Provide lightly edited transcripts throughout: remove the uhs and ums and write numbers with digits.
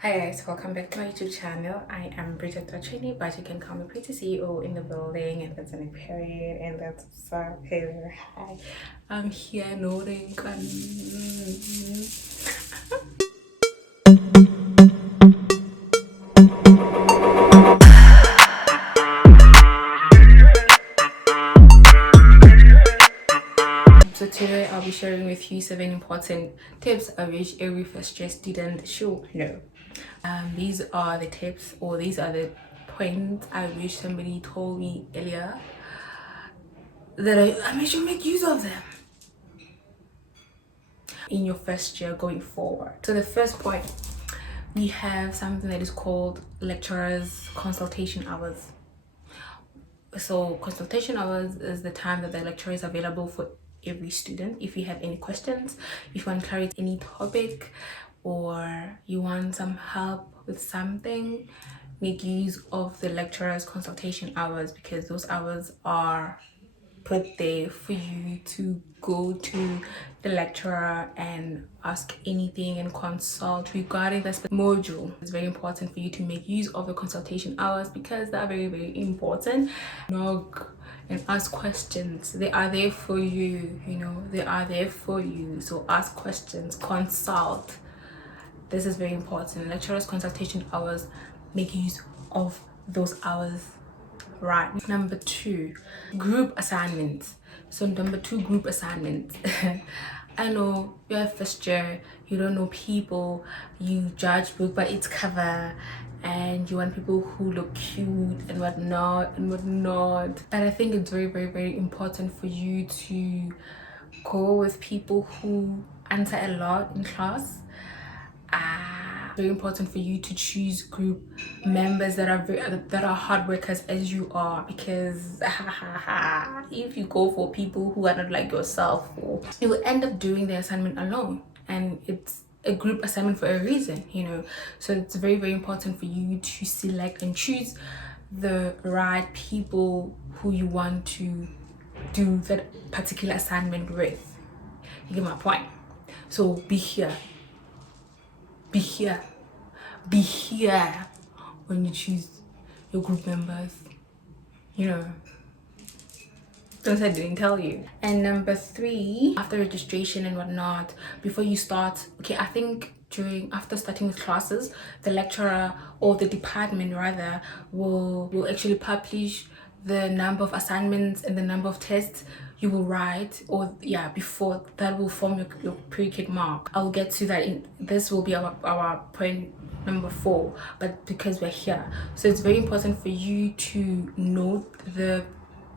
Hi guys, welcome back to my YouTube channel. I am Bridget Rachuene, but you can call me Pretty CEO in the building, and that's in a period, and that's Hey, hi. I'm here noting. So today I'll be sharing with you 7 important tips I wish every first year student should know. These are the tips, or these are the points I wish somebody told me earlier that I should make use of them in your first year going forward. So the first point, we have something that is called lecturers consultation hours. So consultation hours is the time that the lecturer is available for every student. If you have any questions, if you want clarity on any topic, or you want some help with something, make use of the lecturers consultation hours, because those hours are put there for you to go to the lecturer and ask anything and consult regarding this module. It's very important for you to make use of the consultation hours because they are very, very important. Knock and ask questions. They are there for you, they are there for you. So ask questions, consult. This is very important. Lecturers consultation hours, make use of those hours. Right. Number 2, group assignments. So number 2, group assignments. I know you're first year, you don't know people, you judge book by its cover, and you want people who look cute and whatnot. But I think it's very, very, very important for you to go with people who answer a lot in class. Very important for you to choose group members that are hard workers as you are, because if you go for people who are not like yourself, you will end up doing the assignment alone, and it's a group assignment for a reason, so it's very, very important for you to select and choose the right people who you want to do that particular assignment with. You get my point? So be here when you choose your group members, don't I didn't tell you. And number 3, after registration and whatnot, before you start, I think after starting with classes, the lecturer or the department rather will actually publish the number of assignments and the number of tests you will write, or before that will form your predicate mark. I'll get to that. This will be our point number 4, but because we're here, so it's very important for you to note the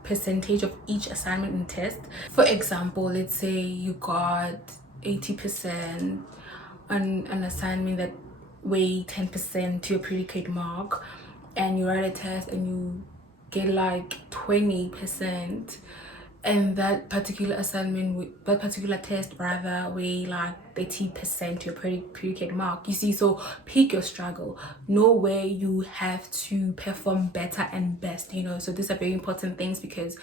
percentage of each assignment and test. For example, let's say you got 80% on an assignment that weigh 10% to your predicate mark, and you write a test and you get like 20%, and that particular test rather weigh like 30% to your predicate mark. You see, so pick your struggle, know where you have to perform better and best, so these are very important things, because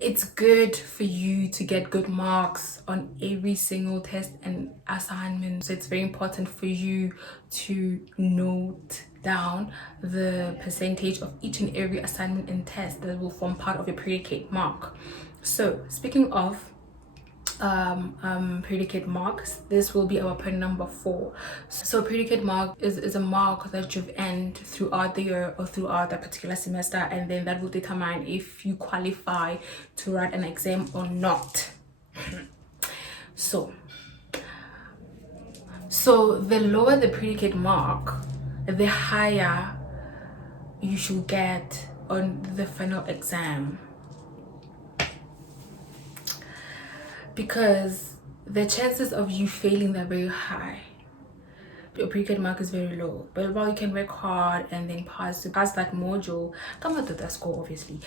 it's good for you to get good marks on every single test and assignment. So it's very important for you to note down the percentage of each and every assignment and test that will form part of your predicate mark. So speaking of predicate marks, this will be our point number 4. So predicate mark is a mark that you've earned throughout the year or throughout that particular semester, and then that will determine if you qualify to write an exam or not. So the lower the predicate mark, the higher you should get on the final exam, because the chances of you failing are very high. Your predicate mark is very low, but while you can work hard and then pass that module, come out with that score obviously.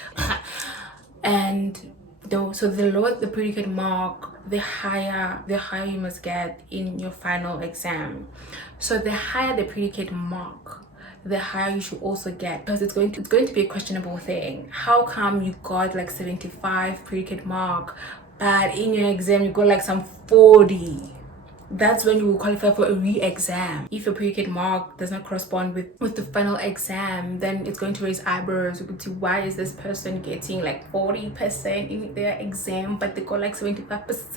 And so the lower the predicate mark, the higher you must get in your final exam. So the higher the predicate mark, the higher you should also get, because it's going to be a questionable thing. How come you got like 75 predicate mark, but in your exam you got like some 40? that's when you will qualify for a re-exam. If your predicate mark does not correspond with the final exam, then it's going to raise eyebrows. You could see, why is this person getting like 40% in their exam but they got like 75%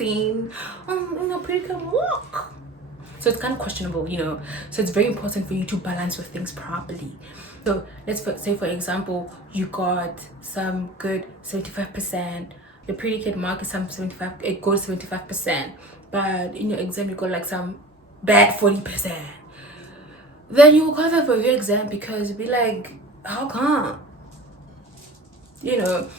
in a predicate mark? So it's kind of questionable, you know. So it's very important for you to balance your things properly. So let's say, for example, you got some good 75%, your predicate mark is some 75, it goes 75%, but in your exam you got like some bad 40%. Then you will qualify for your exam, because you'll be like, how come? You know.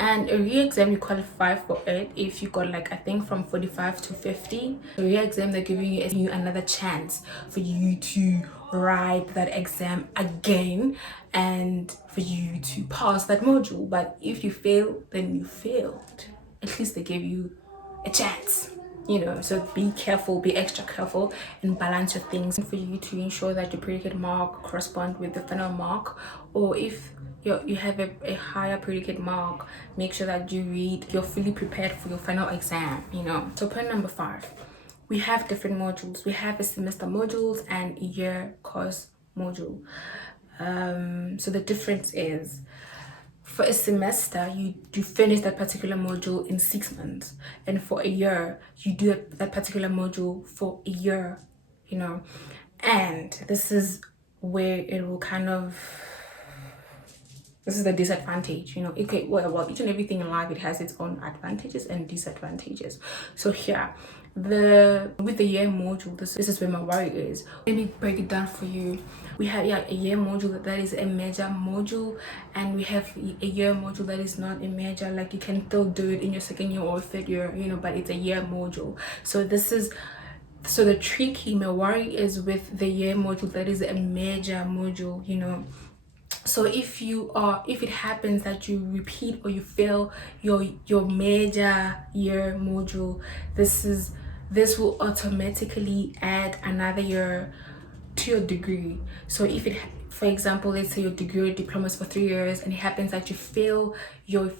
And a re-exam, you qualify for it if you got like, I think, from 45 to 50. A re-exam, they're giving you another chance for you to write that exam again and for you to pass that module. But if you fail, then you failed. At least they gave you a chance, you know. So be careful, be extra careful, and balance your things for you to ensure that your predicate mark correspond with the final mark. Or if you have a higher predicate mark, make sure that you're fully prepared for your final exam, you know. So point number 5, we have different modules. We have a semester modules and a year course module. So the difference is, for a semester you finish that particular module in 6 months, and for a year you do that particular module for a year, you know. And this is where it will kind of, this is the disadvantage, you know. Okay, well, each and everything in life, it has its own advantages and disadvantages. So here, with the year module, this is where my worry is. Let me break it down for you. We have a year module that is a major module, and we have a year module that is not a major. Like, you can still do it in your second year or third year, you know, but it's a year module. So the tricky, my worry is with the year module that is a major module, you know. So if it happens that you repeat or you fail your major year module, this will automatically add another year to your degree. So if it, for example, let's say your degree or diploma is for 3 years, and it happens that you fail your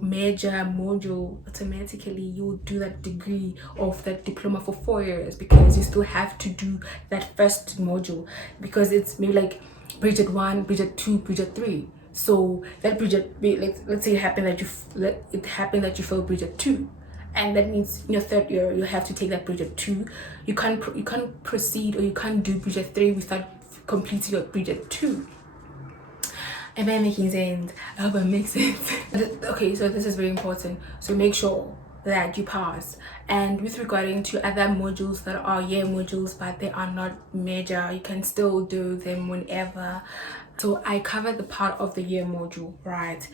major module, automatically you will do that degree of that diploma for 4 years, because you still have to do that first module, because it's maybe like Bridget 1, Bridget 2, Bridget 3. So that Bridget, let's say it happened that you failed Bridget 2, and that means in your 3rd year you have to take that Bridget 2. You can't proceed, or you can't do Bridget 3 without completing your Bridget 2. Am I making sense? I hope it makes sense. Okay, so this is very important. So make sure that you pass. And with regarding to other modules that are year modules but they are not major, you can still do them whenever. So I covered the part of the year module, right?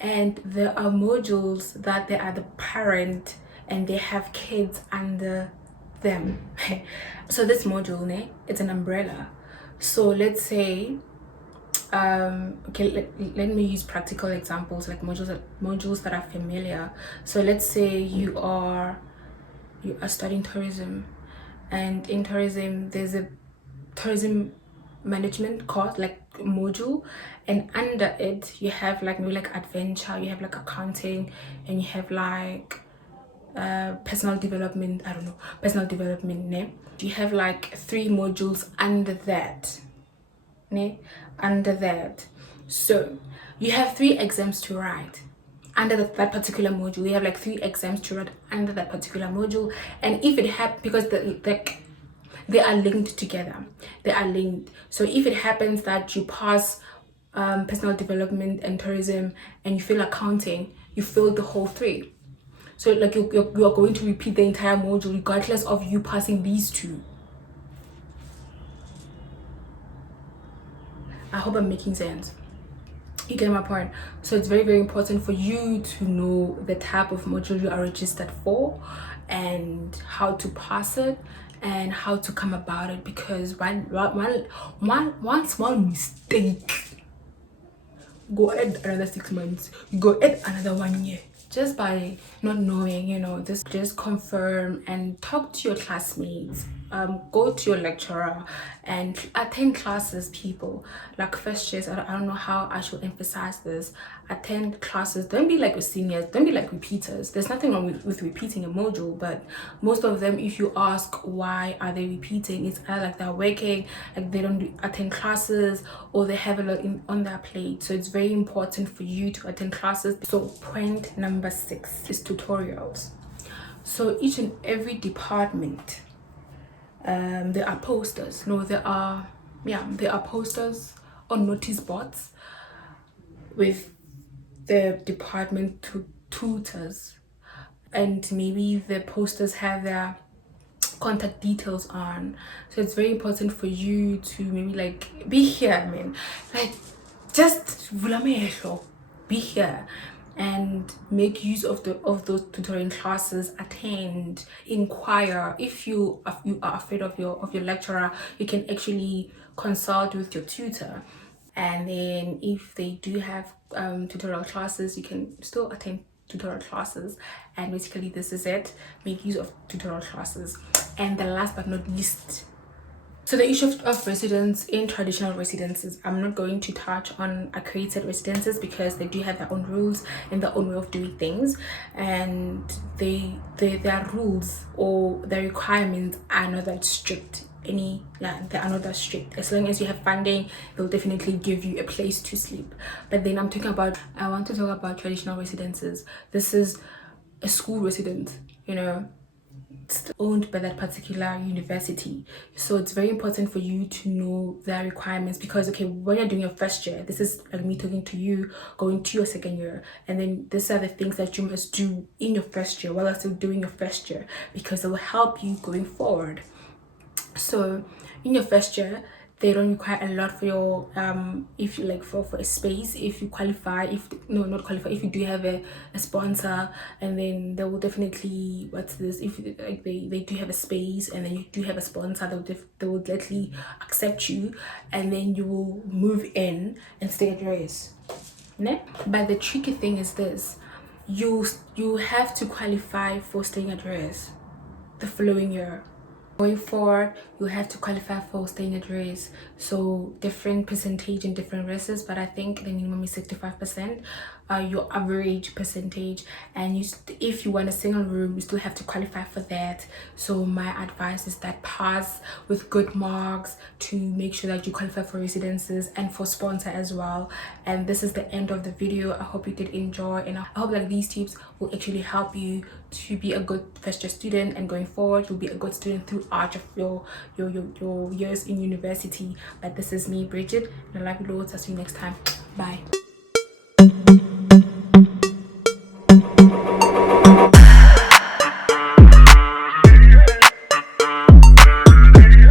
And there are modules that they are the parent and they have kids under them. So this module, it's an umbrella. So let's say, okay, let me use practical examples, like modules that are familiar. So let's say you are studying tourism, and in tourism there's a tourism management course, like module, and under it you have like maybe like adventure, you have like accounting, and you have like personal development, I don't know, personal development. You have like 3 modules under that. Under that, so you have 3 exams to write under that particular module. You have like 3 exams to write under that particular module. And if it happens, because they are linked together, they are linked. So if it happens that you pass personal development and tourism and you fail accounting, you failed the whole 3. So like you are going to repeat the entire module regardless of you passing these 2. I hope I'm making sense. You get my point. So it's very, very important for you to know the type of module you are registered for, and how to pass it, and how to come about it, because one small mistake, go add another 6 months, you go add another 1 year, just by not knowing, you know. Just confirm and talk to your classmates go to your lecturer and attend classes, people. Like first years, I don't know how I should emphasize this. Attend classes. Don't be like your seniors, don't be like repeaters. There's nothing wrong with repeating a module, but most of them, if you ask why are they repeating, it's either like they're working, like they don't attend classes, or they have a lot on their plate. So it's very important for you to attend classes. So point number 6 is tutorials. So each and every department, there are posters. No, there are posters or notice boards with the department tutors, and maybe the posters have their contact details on. So it's very important for you to maybe like be here, man. Like just be here and make use of those tutoring classes. Attend, inquire. If you are afraid of your lecturer, you can actually consult with your tutor. And then if they do have tutorial classes, you can still attend tutorial classes. And basically this is it, make use of tutorial classes. And the last but not least, so the issue of residence in traditional residences, I'm not going to touch on accredited residences because they do have their own rules and their own way of doing things, and their rules or their requirements are not that strict. They are not that strict. As long as you have funding, they'll definitely give you a place to sleep. But then I want to talk about traditional residences. This is a school residence, you know, it's owned by that particular university. So it's very important for you to know their requirements, because okay, when you're doing your first year, this is like me talking to you going to your second year, and then these are the things that you must do in your first year while you're still doing your first year, because it will help you going forward. So in your first year, they don't require a lot for your if you like for a space, if you qualify, if you do have a sponsor, and then they will definitely, if like they do have a space and then you do have a sponsor, they will definitely accept you, and then you will move in and stay at yours. But the tricky thing is this: you have to qualify for staying at yours the following year. Going forward, you have to qualify for staying at race. So different percentage in different races, but I think the minimum is 65%, your average percentage. And if you want a single room, you still have to qualify for that. So my advice is that pass with good marks to make sure that you qualify for residences and for sponsor as well. And this is the end of the video. I hope you did enjoy, and I hope that these tips will actually help you to be a good first year student, and going forward you'll be a good student throughout your years in university. But this is me, Bridget, and I love you loads. I'll see you next time. Bye.